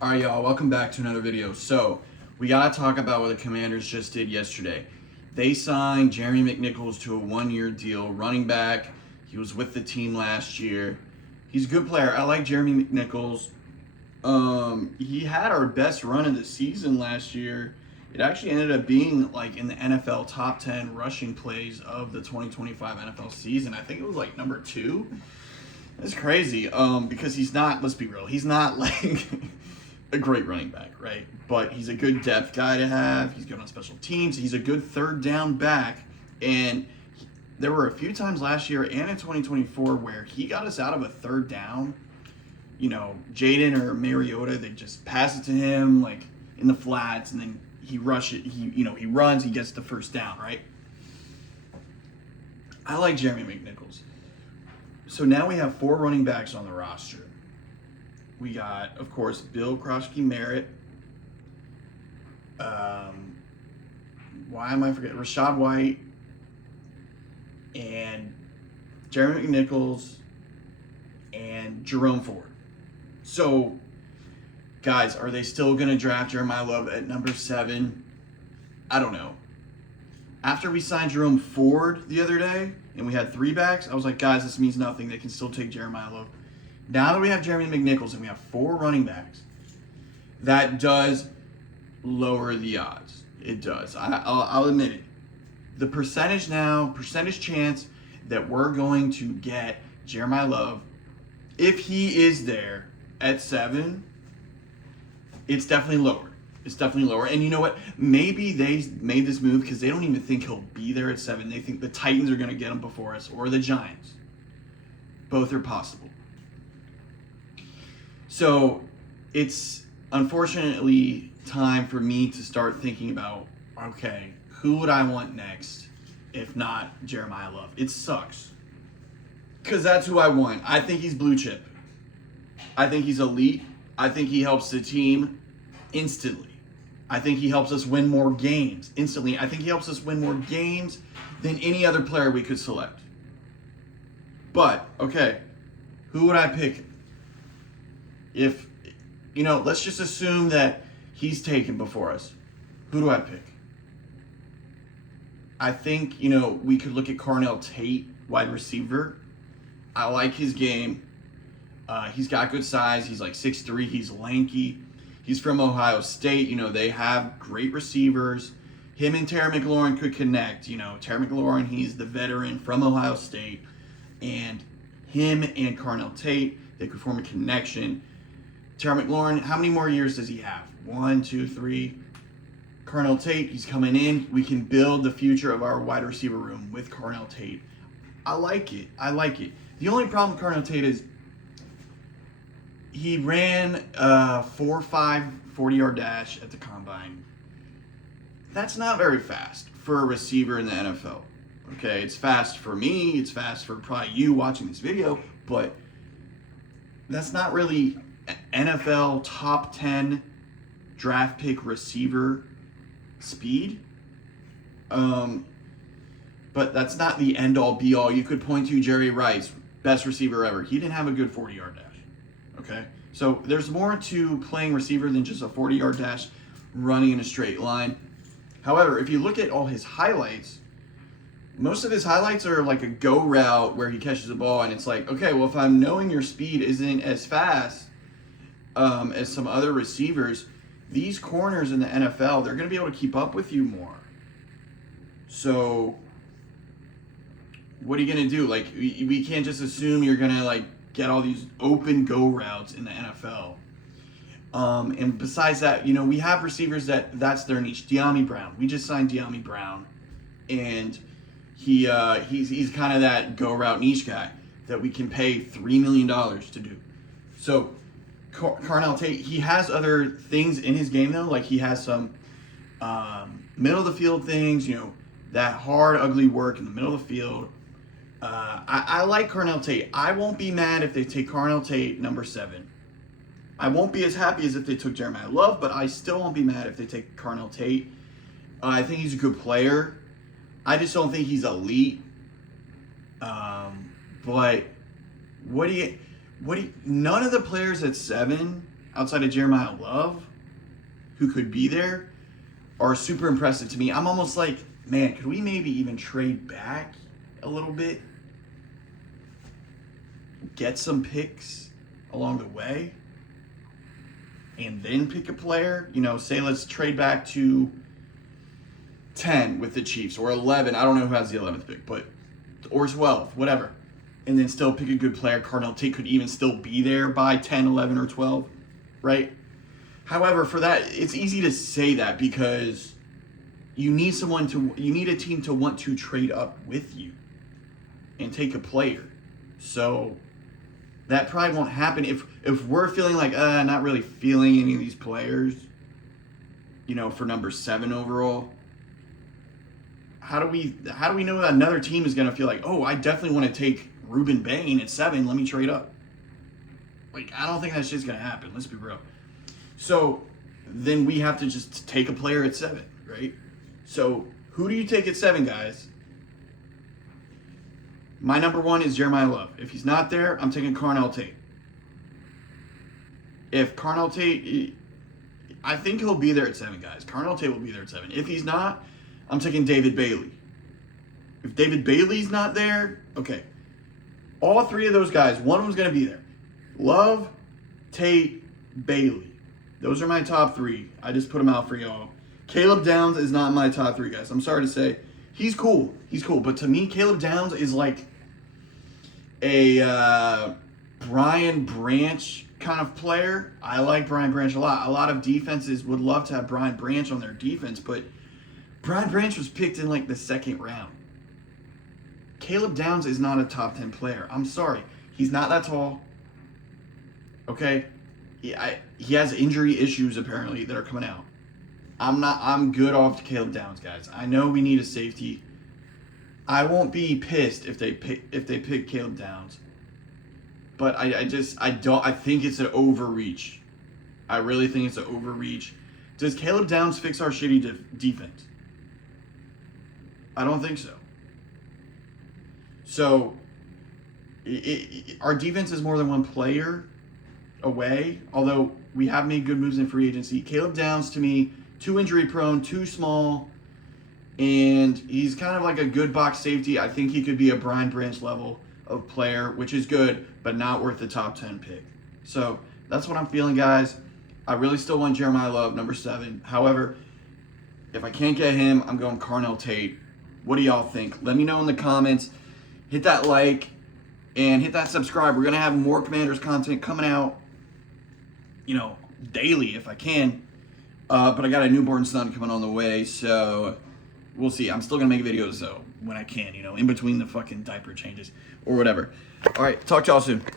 All right, y'all, welcome back to another video. So, we got to talk about what the Commanders just did yesterday. They signed Jeremy McNichols to a one-year deal, running back. He was with the team last year. He's a good player. I like Jeremy McNichols. He had our best run of the season last year. It actually ended up being like in the NFL top 10 rushing plays of the 2025 NFL season. I think it was like number 2. That's crazy. Because he's not, let's be real, he's not like a great running back, right? But he's a good depth guy to have. He's good on special teams. He's a good third down back. And there were a few times last year and in 2024 where he got us out of a third down. You know, Jaden or Mariota, they just pass it to him like in the flats, and then he rushes. He runs. He gets the first down, right? I like Jeremy McNichols. So now we have 4 running backs on the roster. We got, of course, Bill Krosky-Merritt. Why am I forgetting? Rashad White and Jeremy McNichols and Jerome Ford. So, guys, are they still going to draft Jeremiah Love at number 7? I don't know. After we signed Jerome Ford the other day and we had 3 backs, I was like, guys, this means nothing. They can still take Jeremiah Love. Now that we have Jeremy McNichols and we have 4 running backs, that does lower the odds. It does. I'll admit it. The percentage chance that we're going to get Jeremiah Love, if he is there at 7, it's definitely lower. It's definitely lower. And you know what? Maybe they made this move because they don't even think he'll be there at 7. They think the Titans are going to get him before us, or the Giants. Both are possible. So it's unfortunately time for me to start thinking about, okay, who would I want next if not Jeremiah Love? It sucks. Because that's who I want. I think he's blue chip. I think he's elite. I think he helps the team instantly. I think he helps us win more games instantly. I think he helps us win more games than any other player we could select. But, okay, who would I pick? If, let's just assume that he's taken before us. Who do I pick? I think, we could look at Carnell Tate, wide receiver. I like his game. He's got good size. He's like 6'3". He's lanky. He's from Ohio State. They have great receivers. Him and Terry McLaurin could connect. Terry McLaurin, he's the veteran from Ohio State. And him and Carnell Tate, they could form a connection. Terry McLaurin, how many more years does he have? 1, 2, 3. Carnell Tate, he's coming in. We can build the future of our wide receiver room with Carnell Tate. I like it. The only problem with Carnell Tate is he ran a 4.5 40-yard dash at the combine. That's not very fast for a receiver in the NFL. Okay, it's fast for me. It's fast for probably you watching this video, but that's not really NFL top 10 draft pick receiver speed. But that's not the end-all, be-all. You could point to Jerry Rice, best receiver ever. He didn't have a good 40-yard dash. Okay? So there's more to playing receiver than just a 40-yard dash running in a straight line. However, if you look at all his highlights, most of his highlights are like a go route where he catches the ball, and it's like, okay, well, if I'm knowing your speed isn't as fast as some other receivers, these corners in the NFL, they're going to be able to keep up with you more. So what are you going to do? Like, we can't just assume you're going to, like, get all these open go routes in the NFL. And besides that, we have receivers that's their niche. De'Ami Brown. We just signed De'Ami Brown. And he's kind of that go route niche guy that we can pay $3 million to do. So Carnell Tate, he has other things in his game, though. Like, he has some middle of the field things, that hard, ugly work in the middle of the field. I like Carnell Tate. I won't be mad if they take Carnell Tate number 7. I won't be as happy as if they took Jeremiah Love, but I still won't be mad if they take Carnell Tate. I think he's a good player. I just don't think he's elite. But what do you? None of the players at 7 outside of Jeremiah Love, who could be there, are super impressive to me. I'm almost like, man, could we maybe even trade back a little bit? Get some picks along the way? And then pick a player? You know, say let's trade back to 10 with the Chiefs, or 11. I don't know who has the 11th pick, but, or 12, whatever. And then still pick a good player. Carnell Tate could even still be there by 10, 11, or 12, right? However, for that, it's easy to say that because you need a team to want to trade up with you and take a player. So that probably won't happen if we're feeling like, not really feeling any of these players, you know, for number 7 overall. How do we know that another team is going to feel like, oh, I definitely want to take Ruben Bain at 7. Let me trade up. Like, I don't think that's just going to happen. Let's be real. So then we have to just take a player at 7, right? So who do you take at 7, guys? My number 1 is Jeremiah Love. If he's not there, I'm taking Carnell Tate. If Carnell Tate, I think he'll be there at 7, guys. Carnell Tate will be there at 7. If he's not, I'm taking David Bailey. If David Bailey's not there, okay. All 3 of those guys, one of them's going to be there. Love, Tate, Bailey. Those are my top 3. I just put them out for y'all. Caleb Downs is not my top 3, guys. I'm sorry to say. He's cool. He's cool. But to me, Caleb Downs is like a Brian Branch kind of player. I like Brian Branch a lot. A lot of defenses would love to have Brian Branch on their defense, but Brian Branch was picked in like the 2nd round. Caleb Downs is not a top 10 player. I'm sorry. He's not that tall. Okay? He has injury issues apparently that are coming out. I'm good off to Caleb Downs, guys. I know we need a safety. I won't be pissed if they pick Caleb Downs. But I think it's an overreach. I really think it's an overreach. Does Caleb Downs fix our shitty defense? I don't think so. So our defense is more than one player away, although we have made good moves in free agency. Caleb Downs, to me, too injury prone, too small, and he's kind of like a good box safety. I think he could be a Brian Branch level of player, which is good, but not worth the top 10 pick. So that's what I'm feeling, guys. I really still want Jeremiah Love, number 7. However, if I can't get him, I'm going Carnell Tate. What do y'all think? Let me know in the comments. Hit that like and hit that subscribe. We're going to have more Commanders content coming out, you know, daily if I can. But I got a newborn son coming on the way, so we'll see. I'm still going to make videos, though, when I can, you know, in between the fucking diaper changes or whatever. All right, talk to y'all soon.